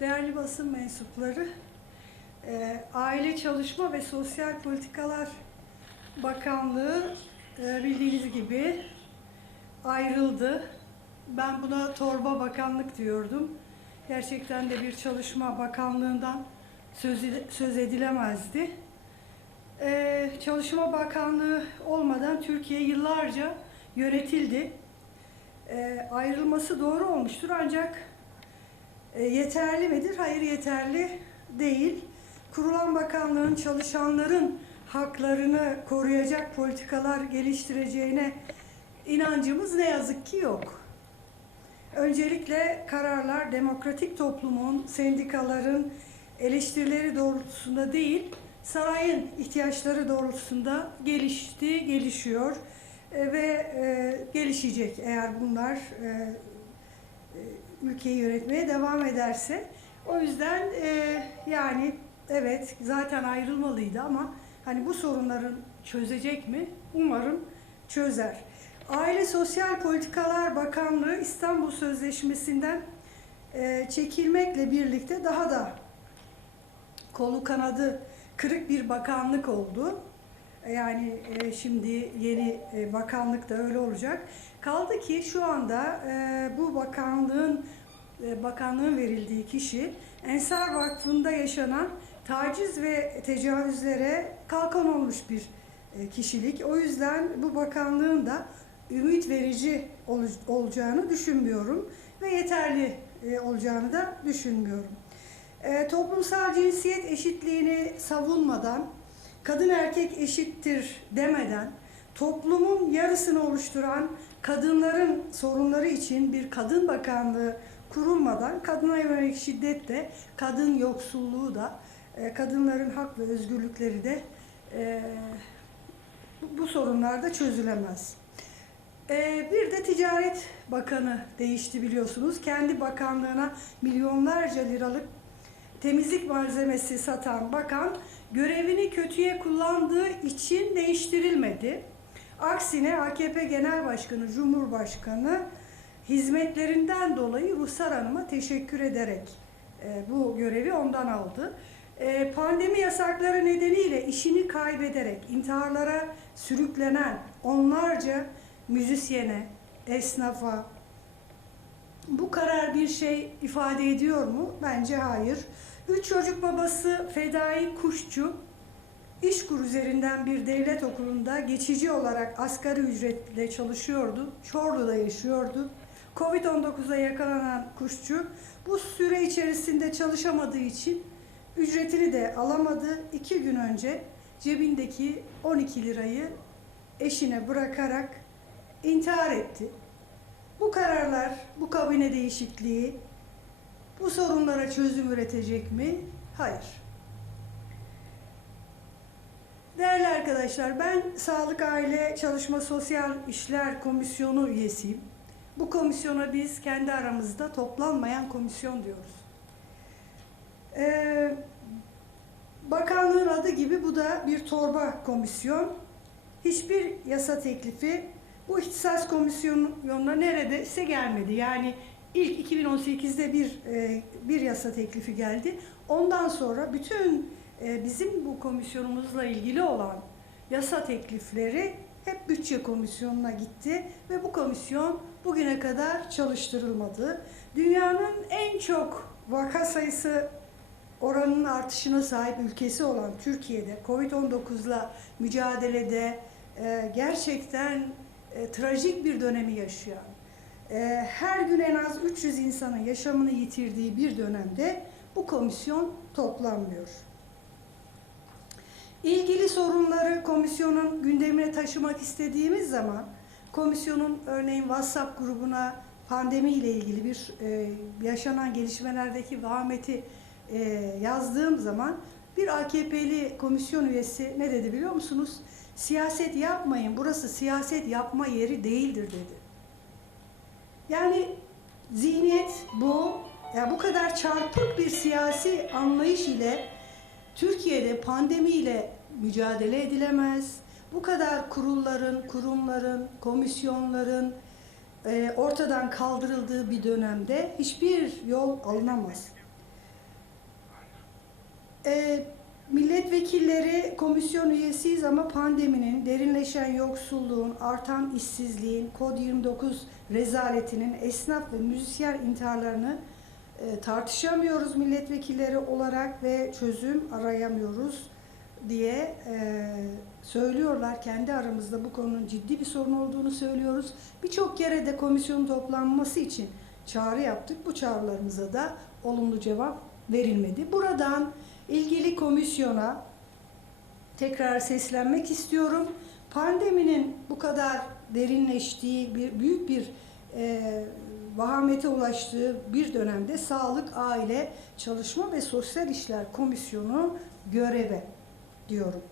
Değerli basın mensupları, e, Aile Çalışma ve Sosyal Politikalar Bakanlığı e, bildiğiniz gibi ayrıldı. Ben buna torba bakanlık diyordum. Gerçekten de bir çalışma bakanlığından söz, edilemezdi. Ee, Çalışma Bakanlığı olmadan Türkiye yıllarca yönetildi. Ayrılması doğru olmuştur ancak e, yeterli midir? Hayır yeterli değil. Kurulan bakanlığın çalışanların haklarını koruyacak politikalar geliştireceğine inancımız ne yazık ki yok. Öncelikle kararlar demokratik toplumun, sendikaların eleştirileri doğrultusunda değil, sarayın ihtiyaçları doğrultusunda gelişti, gelişiyor e, ve e, gelişecek eğer bunlar e, ülkeyi yönetmeye devam ederse. O yüzden e, yani evet zaten ayrılmalıydı ama hani bu sorunların çözecek mi? Umarım çözer. Aile Sosyal Politikalar Bakanlığı İstanbul Sözleşmesi'nden e, çekilmekle birlikte daha da kolu kanadı kırık bir bakanlık oldu. Yani e, şimdi yeni e, bakanlık da öyle olacak. Kaldı ki şu anda e, bu bakanlığın e, bakanlığın verildiği kişi Ensar Vakfı'nda yaşanan taciz ve tecavüzlere kalkan olmuş bir e, kişilik. O yüzden bu bakanlığın da ümit verici ol- olacağını düşünmüyorum ve yeterli e, olacağını da düşünmüyorum. E, toplumsal cinsiyet eşitliğini savunmadan, kadın erkek eşittir demeden, toplumun yarısını oluşturan kadınların sorunları için bir kadın bakanlığı kurulmadan kadına yönelik şiddet de, kadın yoksulluğu da, e, kadınların hak ve özgürlükleri de e, bu- sorunlar da çözülemez. Ee, bir de Ticaret Bakanı değişti biliyorsunuz. Kendi bakanlığına milyonlarca liralık temizlik malzemesi satan bakan görevini kötüye kullandığı için değiştirilmedi. Aksine AKP Genel Başkanı, Cumhurbaşkanı hizmetlerinden dolayı Ruhsar Hanım'a teşekkür ederek e, bu görevi ondan aldı. E, pandemi yasakları nedeniyle işini kaybederek intiharlara sürüklenen onlarca müzisyene, esnafa bu karar bir şey ifade ediyor mu? Bence hayır. Üç çocuk babası Fedai Kuşçu, İşkur üzerinden bir devlet okulunda geçici olarak asgari ücretle çalışıyordu. Çorlu'da yaşıyordu. Covid-19'a yakalanan kuşçu bu süre içerisinde çalışamadığı için ücretini de alamadı. İki gün önce cebindeki 12 lirayı eşine bırakarak intihar etti. Bu kararlar, bu kabine değişikliği bu sorunlara çözüm üretecek mi? Hayır. Değerli arkadaşlar, ben Sağlık Aile Çalışma Sosyal İşler Komisyonu üyesiyim. Bu komisyona biz kendi aramızda toplanmayan komisyon diyoruz. Ee, bakanlığın adı gibi bu da bir torba komisyon. Hiçbir yasa teklifi bu ihtisas komisyonuna neredeyse gelmedi. Yani ilk 2018'de bir e, bir yasa teklifi geldi. Ondan sonra bütün bizim bu komisyonumuzla ilgili olan yasa teklifleri hep bütçe komisyonuna gitti ve bu komisyon bugüne kadar çalıştırılmadı. Dünyanın en çok vaka sayısı oranının artışına sahip ülkesi olan Türkiye'de Covid-19'la mücadelede e, gerçekten e, trajik bir dönemi yaşayan, e, her gün en az 300 insanın yaşamını yitirdiği bir dönemde bu komisyon toplanmıyor. İlgili sorunları komisyonun gündemine taşımak istediğimiz zaman komisyonun örneğin WhatsApp grubuna pandemi ile ilgili bir e, yaşanan gelişmelerdeki vahmeti e, yazdığım zaman bir AKP'li komisyon üyesi ne dedi biliyor musunuz? Siyaset yapmayın, burası siyaset yapma yeri değildir dedi. Yani zihniyet bu, ya bu kadar çarpık bir siyasi anlayış ile Türkiye'de pandemiyle mücadele edilemez. Bu kadar kurulların, kurumların, komisyonların e, ortadan kaldırıldığı bir dönemde hiçbir yol alınamaz. E, milletvekilleri komisyon üyesiyiz ama pandeminin, derinleşen yoksulluğun, artan işsizliğin, kod 29 rezaletinin, esnaf ve müzisyen intiharlarını tartışamıyoruz milletvekilleri olarak ve çözüm arayamıyoruz diye e, söylüyorlar. Kendi aramızda bu konunun ciddi bir sorun olduğunu söylüyoruz. Birçok kere de komisyonun toplanması için çağrı yaptık. Bu çağrılarımıza da olumlu cevap verilmedi. Buradan ilgili komisyona tekrar seslenmek istiyorum. Pandeminin bu kadar derinleştiği, bir büyük bir e, vahamete ulaştığı bir dönemde Sağlık, Aile, Çalışma ve Sosyal İşler Komisyonu göreve diyorum.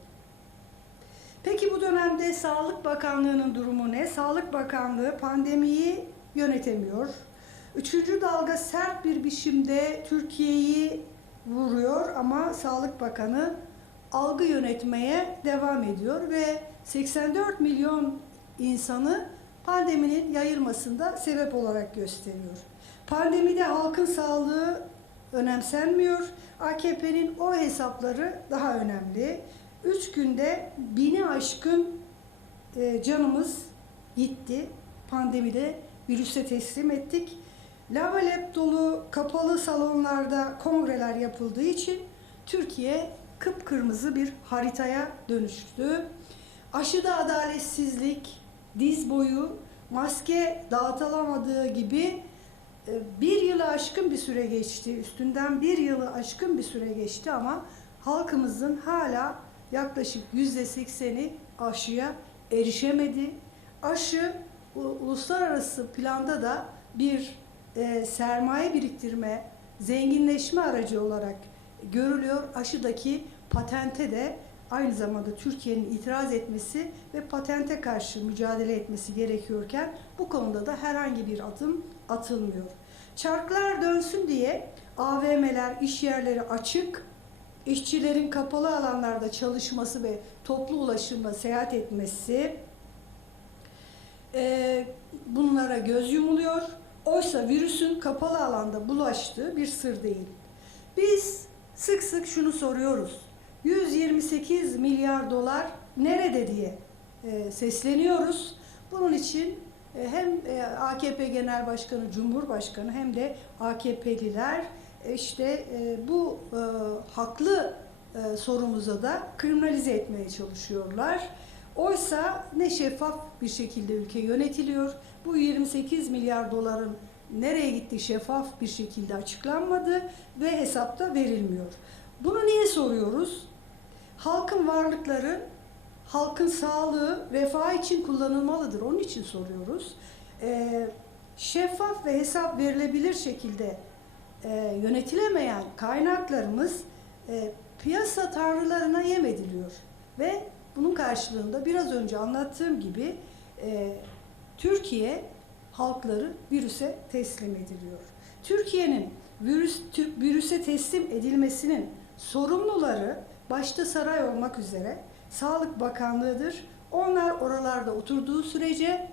Peki bu dönemde Sağlık Bakanlığı'nın durumu ne? Sağlık Bakanlığı pandemiyi yönetemiyor. Üçüncü dalga sert bir biçimde Türkiye'yi vuruyor ama Sağlık Bakanı algı yönetmeye devam ediyor ve 84 milyon insanı pandeminin yayılmasında sebep olarak gösteriyor. Pandemide halkın sağlığı önemsenmiyor. AKP'nin o hesapları daha önemli. Üç günde bini aşkın e, canımız gitti. Pandemide virüse teslim ettik. Lavalep dolu kapalı salonlarda kongreler yapıldığı için Türkiye kıpkırmızı bir haritaya dönüştü. Aşıda adaletsizlik, diz boyu, maske dağıtılamadığı gibi e, bir yılı aşkın bir süre geçti. Üstünden bir yılı aşkın bir süre geçti ama halkımızın hala yaklaşık yüzde sekseni aşıya erişemedi. Aşı uluslararası planda da bir e, sermaye biriktirme, zenginleşme aracı olarak görülüyor. Aşıdaki patente de aynı zamanda Türkiye'nin itiraz etmesi ve patente karşı mücadele etmesi gerekiyorken bu konuda da herhangi bir adım atılmıyor. Çarklar dönsün diye AVM'ler, iş yerleri açık, işçilerin kapalı alanlarda çalışması ve toplu ulaşımla seyahat etmesi e, bunlara göz yumuluyor. Oysa virüsün kapalı alanda bulaştığı bir sır değil. Biz sık sık şunu soruyoruz. 128 milyar dolar nerede diye e, sesleniyoruz. Bunun için e, hem e, AKP Genel Başkanı, Cumhurbaşkanı hem de AKP'liler e, işte e, bu e, haklı e, sorumuza da kriminalize etmeye çalışıyorlar. Oysa ne şeffaf bir şekilde ülke yönetiliyor. Bu 28 milyar doların nereye gittiği şeffaf bir şekilde açıklanmadı ve hesapta verilmiyor. Bunu niye soruyoruz? Halkın varlıkları, halkın sağlığı, refah için kullanılmalıdır. Onun için soruyoruz. Ee, şeffaf ve hesap verilebilir şekilde e, yönetilemeyen kaynaklarımız e, piyasa tanrılarına yem ediliyor. Ve bunun karşılığında biraz önce anlattığım gibi e, Türkiye halkları virüse teslim ediliyor. Türkiye'nin virüs, virüse teslim edilmesinin sorumluları başta saray olmak üzere Sağlık Bakanlığı'dır. Onlar oralarda oturduğu sürece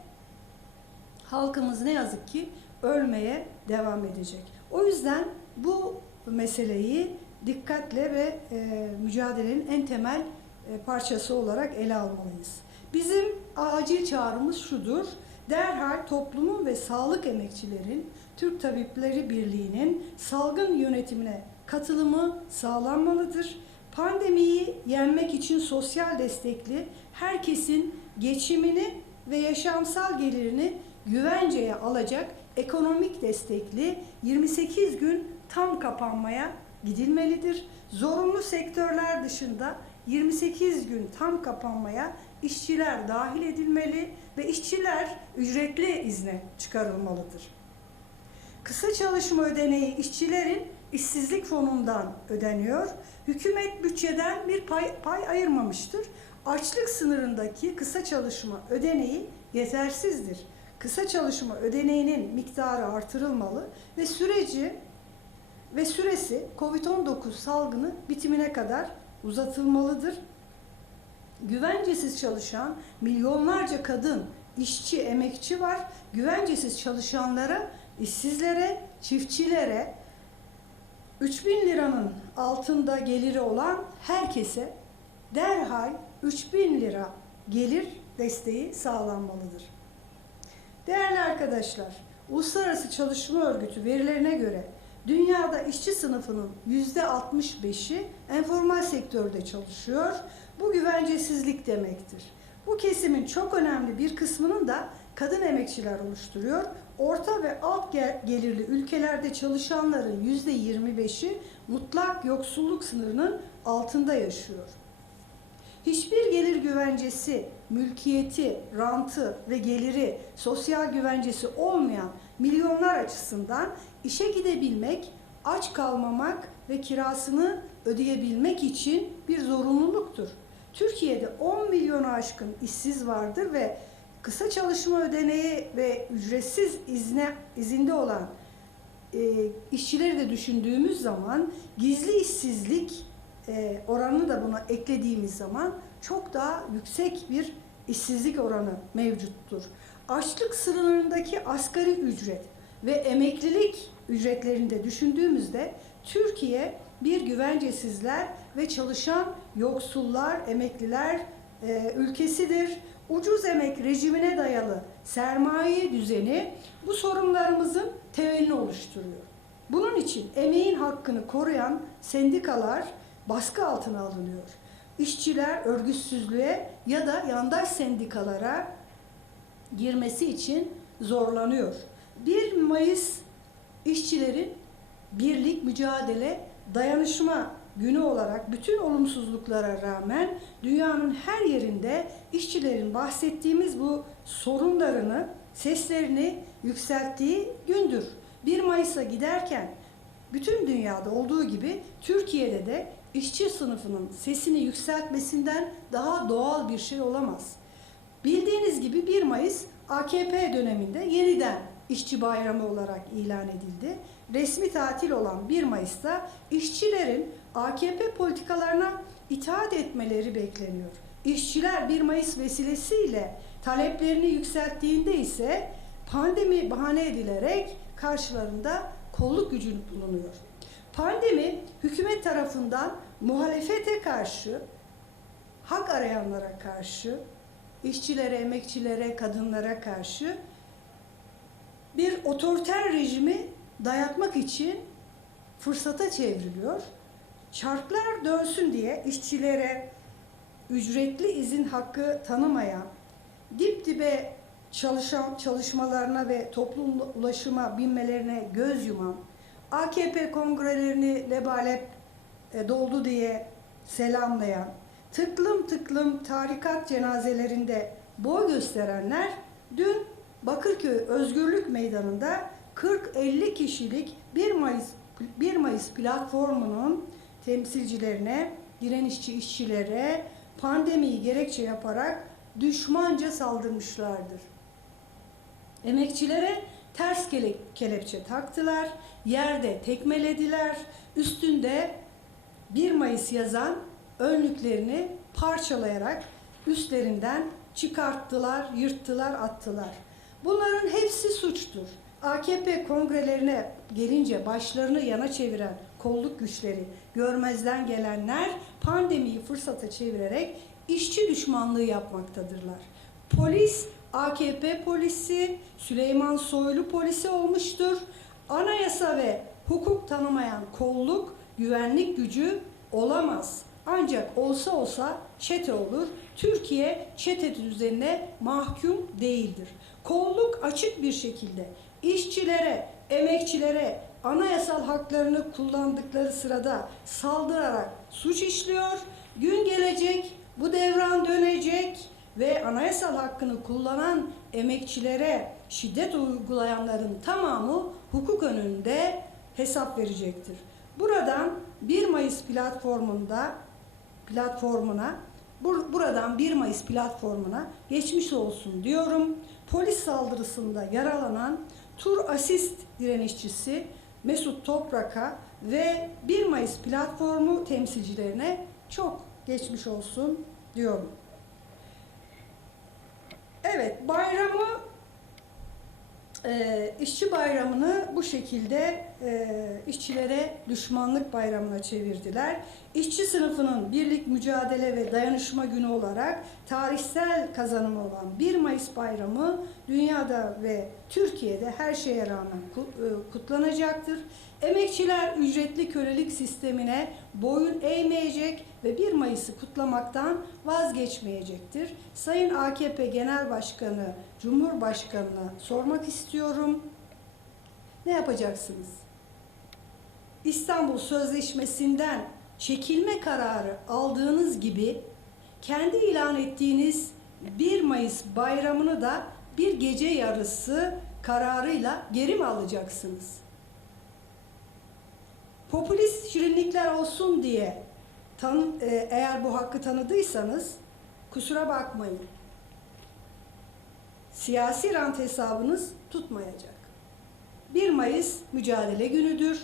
halkımız ne yazık ki ölmeye devam edecek. O yüzden bu meseleyi dikkatle ve e, mücadelenin en temel e, parçası olarak ele almalıyız. Bizim acil çağrımız şudur. Derhal toplumun ve sağlık emekçilerin Türk Tabipleri Birliği'nin salgın yönetimine katılımı sağlanmalıdır. Pandemiyi yenmek için sosyal destekli herkesin geçimini ve yaşamsal gelirini güvenceye alacak ekonomik destekli 28 gün tam kapanmaya gidilmelidir. Zorunlu sektörler dışında 28 gün tam kapanmaya işçiler dahil edilmeli ve işçiler ücretli izne çıkarılmalıdır. Kısa çalışma ödeneği işçilerin işsizlik fonundan ödeniyor. Hükümet bütçeden bir pay, pay ayırmamıştır. Açlık sınırındaki kısa çalışma ödeneği yetersizdir. Kısa çalışma ödeneğinin miktarı artırılmalı ve süreci ve süresi COVID-19 salgını bitimine kadar uzatılmalıdır. Güvencesiz çalışan milyonlarca kadın, işçi, emekçi var. Güvencesiz çalışanlara, işsizlere, çiftçilere 3000 liranın altında geliri olan herkese derhal 3000 lira gelir desteği sağlanmalıdır. Değerli arkadaşlar, Uluslararası Çalışma Örgütü verilerine göre dünyada işçi sınıfının %65'i informal sektörde çalışıyor. Bu güvencesizlik demektir. Bu kesimin çok önemli bir kısmının da kadın emekçiler oluşturuyor. Orta ve alt gel- gelirli ülkelerde çalışanların %25'i mutlak yoksulluk sınırının altında yaşıyor. Hiçbir gelir güvencesi, mülkiyeti, rantı ve geliri, sosyal güvencesi olmayan milyonlar açısından işe gidebilmek, aç kalmamak ve kirasını ödeyebilmek için bir zorunluluktur. Türkiye'de 10 milyonu aşkın işsiz vardır ve kısa çalışma ödeneği ve ücretsiz izne, izinde olan e, işçileri de düşündüğümüz zaman gizli işsizlik e, oranını da buna eklediğimiz zaman çok daha yüksek bir işsizlik oranı mevcuttur. Açlık sınırındaki asgari ücret ve emeklilik ücretlerini de düşündüğümüzde Türkiye bir güvencesizler ve çalışan yoksullar, emekliler e, ülkesidir. Ucuz emek rejimine dayalı sermaye düzeni bu sorunlarımızın temelini oluşturuyor. Bunun için emeğin hakkını koruyan sendikalar baskı altına alınıyor. İşçiler örgütsüzlüğe ya da yandaş sendikalara girmesi için zorlanıyor. 1 Mayıs işçilerin birlik, mücadele, dayanışma günü olarak bütün olumsuzluklara rağmen dünyanın her yerinde işçilerin bahsettiğimiz bu sorunlarını, seslerini yükselttiği gündür. 1 Mayıs'a giderken bütün dünyada olduğu gibi Türkiye'de de işçi sınıfının sesini yükseltmesinden daha doğal bir şey olamaz. Bildiğiniz gibi 1 Mayıs AKP döneminde yeniden işçi bayramı olarak ilan edildi. Resmi tatil olan 1 Mayıs'ta işçilerin AKP politikalarına itaat etmeleri bekleniyor. İşçiler 1 Mayıs vesilesiyle taleplerini yükselttiğinde ise pandemi bahane edilerek karşılarında kolluk gücü bulunuyor. Pandemi hükümet tarafından muhalefete karşı, hak arayanlara karşı, işçilere, emekçilere, kadınlara karşı bir otoriter rejimi dayatmak için fırsata çevriliyor. Şartlar dönsün diye işçilere ücretli izin hakkı tanımayan, dip dibe çalışan çalışmalarına ve toplum ulaşıma binmelerine göz yuman, AKP kongrelerini lebalep e, doldu diye selamlayan, tıklım tıklım tarikat cenazelerinde boy gösterenler dün Bakırköy Özgürlük Meydanı'nda 40-50 kişilik 1 Mayıs 1 Mayıs platformunun temsilcilerine, direnişçi işçilere pandemiyi gerekçe yaparak düşmanca saldırmışlardır. Emekçilere ters kele- kelepçe taktılar, yerde tekmelediler, üstünde 1 Mayıs yazan önlüklerini parçalayarak üstlerinden çıkarttılar, yırttılar, attılar. Bunların hepsi suçtur. AKP kongrelerine gelince başlarını yana çeviren kolluk güçleri, görmezden gelenler pandemiyi fırsata çevirerek işçi düşmanlığı yapmaktadırlar. Polis, AKP polisi, Süleyman Soylu polisi olmuştur. Anayasa ve hukuk tanımayan kolluk, güvenlik gücü olamaz. Ancak olsa olsa çete olur. Türkiye çete düzenine mahkum değildir. Kolluk açık bir şekilde işçilere, emekçilere anayasal haklarını kullandıkları sırada saldırarak suç işliyor. Gün gelecek, bu devran dönecek ve anayasal hakkını kullanan emekçilere şiddet uygulayanların tamamı hukuk önünde hesap verecektir. Buradan 1 Mayıs platformunda platformuna bur- buradan 1 Mayıs platformuna geçmiş olsun diyorum. Polis saldırısında yaralanan Tur Asist direnişçisi Mesut Toprak'a ve 1 Mayıs platformu temsilcilerine çok geçmiş olsun diyorum. Evet, bayramı, e, işçi bayramını bu şekilde işçilere düşmanlık bayramına çevirdiler. İşçi sınıfının birlik, mücadele ve dayanışma günü olarak tarihsel kazanımı olan 1 Mayıs bayramı dünyada ve Türkiye'de her şeye rağmen e, kutlanacaktır. Emekçiler ücretli kölelik sistemine boyun eğmeyecek ve 1 Mayıs'ı kutlamaktan vazgeçmeyecektir. Sayın AKP Genel Başkanı, Cumhurbaşkanı'na sormak istiyorum. Ne yapacaksınız? İstanbul Sözleşmesi'nden çekilme kararı aldığınız gibi kendi ilan ettiğiniz 1 Mayıs bayramını da bir gece yarısı kararıyla geri mi alacaksınız? Popülist şirinlikler olsun diye tan e, eğer bu hakkı tanıdıysanız kusura bakmayın. Siyasi rant hesabınız tutmayacak. 1 Mayıs mücadele günüdür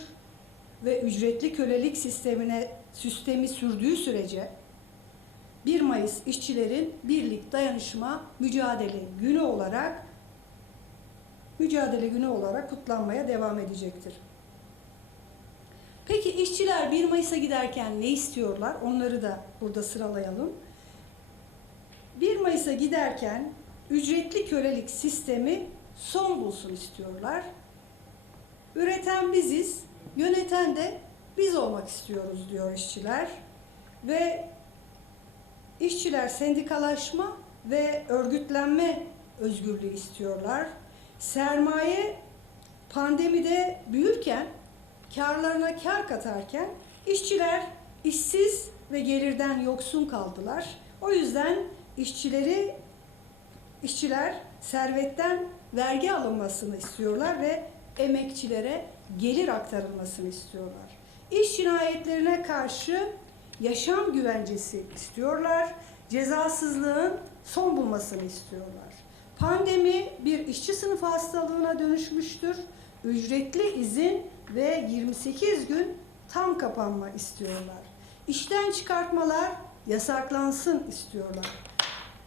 ve ücretli kölelik sistemine sistemi sürdüğü sürece 1 Mayıs işçilerin birlik dayanışma mücadele günü olarak mücadele günü olarak kutlanmaya devam edecektir. Peki işçiler 1 Mayıs'a giderken ne istiyorlar? Onları da burada sıralayalım. 1 Mayıs'a giderken ücretli kölelik sistemi son bulsun istiyorlar. Üreten biziz, yöneten de biz olmak istiyoruz diyor işçiler. Ve işçiler sendikalaşma ve örgütlenme özgürlüğü istiyorlar. Sermaye pandemide büyürken, karlarına kar katarken işçiler işsiz ve gelirden yoksun kaldılar. O yüzden işçileri işçiler servetten vergi alınmasını istiyorlar ve emekçilere gelir aktarılmasını istiyorlar. İş cinayetlerine karşı yaşam güvencesi istiyorlar. Cezasızlığın son bulmasını istiyorlar. Pandemi bir işçi sınıfı hastalığına dönüşmüştür. Ücretli izin ve 28 gün tam kapanma istiyorlar. İşten çıkartmalar yasaklansın istiyorlar.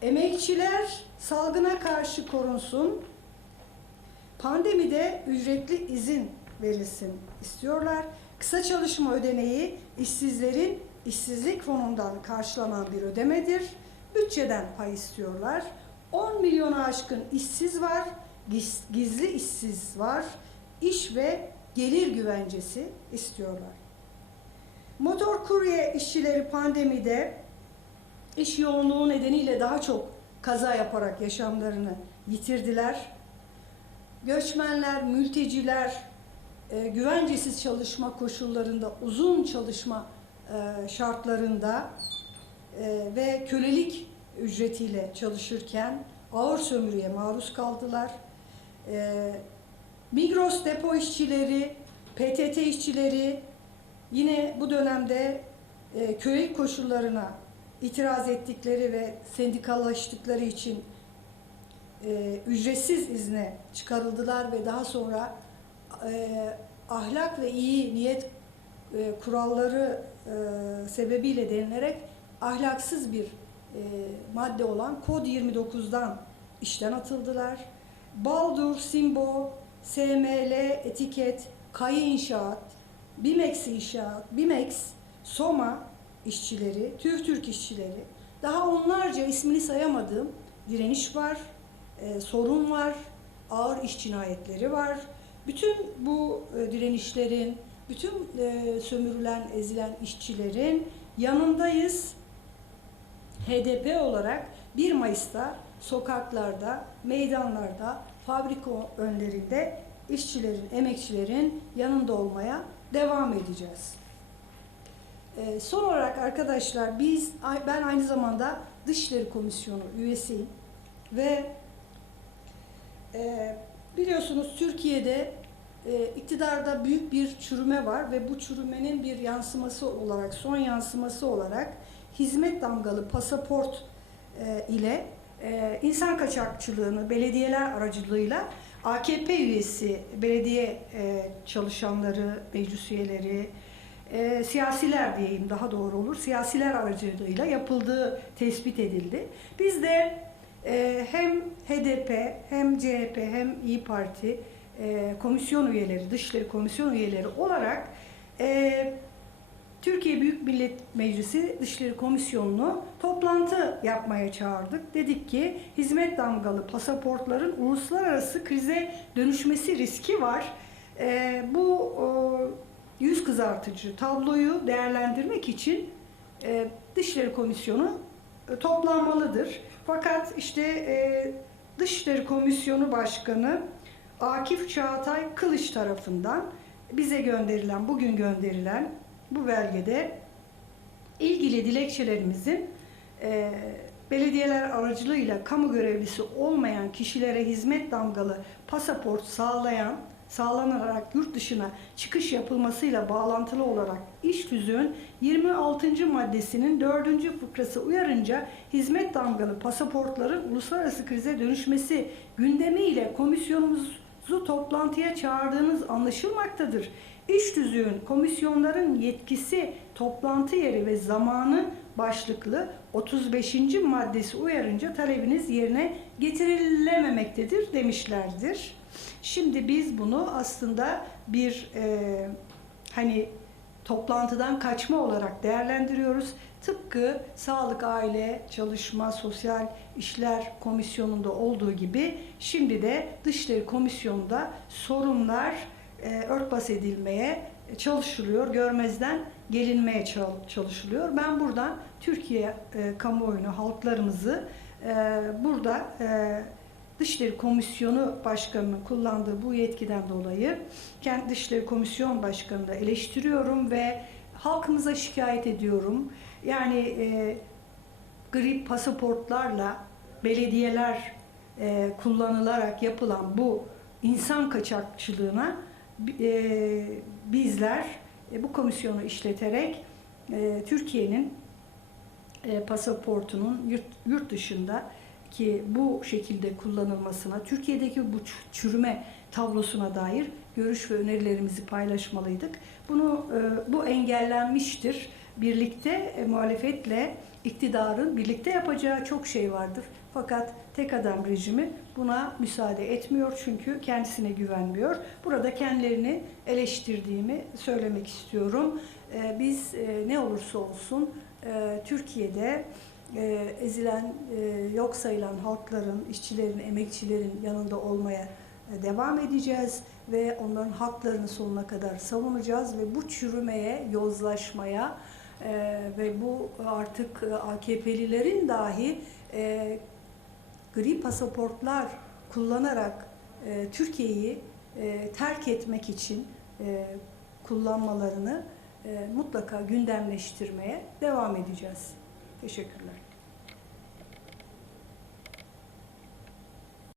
Emekçiler salgına karşı korunsun. Pandemide ücretli izin verilsin istiyorlar. Kısa çalışma ödeneği işsizlerin işsizlik fonundan karşılanan bir ödemedir. Bütçeden pay istiyorlar. 10 milyona aşkın işsiz var, giz- gizli işsiz var. İş ve gelir güvencesi istiyorlar. Motor kurye işçileri pandemide iş yoğunluğu nedeniyle daha çok kaza yaparak yaşamlarını yitirdiler. Göçmenler, mülteciler e, güvencesiz çalışma koşullarında, uzun çalışma e, şartlarında e, ve kölelik ücretiyle çalışırken ağır sömürüye maruz kaldılar. E, Migros depo işçileri, PTT işçileri yine bu dönemde e, kölelik koşullarına itiraz ettikleri ve sendikalaştıkları için e, ücretsiz izne çıkarıldılar ve daha sonra e, ahlak ve iyi niyet e, kuralları e, sebebiyle denilerek ahlaksız bir e, madde olan Kod 29'dan işten atıldılar. Baldur, Simbo, SML, Etiket, Kayı İnşaat, Bimex İnşaat, Bimex, Soma işçileri, TÜRK işçileri, daha onlarca ismini sayamadığım direniş var, e, sorun var, ağır iş cinayetleri var. Bütün bu e, direnişlerin, bütün e, sömürülen, ezilen işçilerin yanındayız. HDP olarak 1 Mayıs'ta sokaklarda, meydanlarda, fabrika önlerinde işçilerin, emekçilerin yanında olmaya devam edeceğiz. Ee, son olarak arkadaşlar biz ben aynı zamanda Dışişleri Komisyonu üyesiyim ve e, biliyorsunuz Türkiye'de e, iktidarda büyük bir çürüme var ve bu çürümenin bir yansıması olarak son yansıması olarak hizmet damgalı pasaport e, ile e, insan kaçakçılığını belediyeler aracılığıyla AKP üyesi belediye e, çalışanları, meclis üyeleri, siyasiler diyeyim daha doğru olur, siyasiler aracılığıyla yapıldığı tespit edildi. Biz de hem HDP hem CHP hem İyi Parti e, komisyon üyeleri, Dışişleri Komisyon üyeleri olarak e, Türkiye Büyük Millet Meclisi Dışişleri Komisyonu'nu toplantı yapmaya çağırdık. Dedik ki hizmet damgalı pasaportların uluslararası krize dönüşmesi riski var. E, bu e, yüz kızartıcı tabloyu değerlendirmek için e, Dışişleri Komisyonu e, toplanmalıdır. Fakat işte e, Dışişleri Komisyonu Başkanı Akif Çağatay Kılıç tarafından bize gönderilen, bugün gönderilen bu belgede ilgili dilekçelerimizin e, belediyeler aracılığıyla kamu görevlisi olmayan kişilere hizmet damgalı pasaport sağlayan sağlanarak yurt dışına çıkış yapılmasıyla bağlantılı olarak iş tüzüğün 26. maddesinin 4. fıkrası uyarınca hizmet damgalı pasaportların uluslararası krize dönüşmesi gündemiyle komisyonumuzu toplantıya çağırdığınız anlaşılmaktadır. İş tüzüğün komisyonların yetkisi, toplantı yeri ve zamanı başlıklı 35. maddesi uyarınca talebiniz yerine getirilememektedir demişlerdir. Şimdi biz bunu aslında bir e, hani toplantıdan kaçma olarak değerlendiriyoruz. Tıpkı Sağlık, Aile, Çalışma, Sosyal İşler Komisyonu'nda olduğu gibi şimdi de Dışişleri Komisyonu'nda sorunlar e, örtbas edilmeye çalışılıyor, görmezden gelinmeye çal- çalışılıyor. Ben buradan Türkiye e, kamuoyunu, halklarımızı e, burada e, Dışişleri Komisyonu Başkanı'nın kullandığı bu yetkiden dolayı Kent Dışişleri Komisyon Başkanı'nı da eleştiriyorum ve halkımıza şikayet ediyorum. Yani e, grip pasaportlarla belediyeler e, kullanılarak yapılan bu insan kaçakçılığına e, bizler e, bu komisyonu işleterek e, Türkiye'nin e, pasaportunun yurt, yurt dışında ki bu şekilde kullanılmasına, Türkiye'deki bu çürüme tablosuna dair görüş ve önerilerimizi paylaşmalıydık. Bunu e, bu engellenmiştir. Birlikte e, muhalefetle iktidarın birlikte yapacağı çok şey vardır. Fakat tek adam rejimi buna müsaade etmiyor çünkü kendisine güvenmiyor. Burada kendilerini eleştirdiğimi söylemek istiyorum. E, biz ne olursa olsun Türkiye'de e, ezilen, e, yok sayılan halkların, işçilerin, emekçilerin yanında olmaya e, devam edeceğiz ve onların haklarını sonuna kadar savunacağız ve bu çürümeye, yozlaşmaya e, ve bu artık e, AKP'lilerin dahi e, gri pasaportlar kullanarak e, Türkiye'yi e, terk etmek için e, kullanmalarını e, mutlaka gündemleştirmeye devam edeceğiz. Teşekkürler.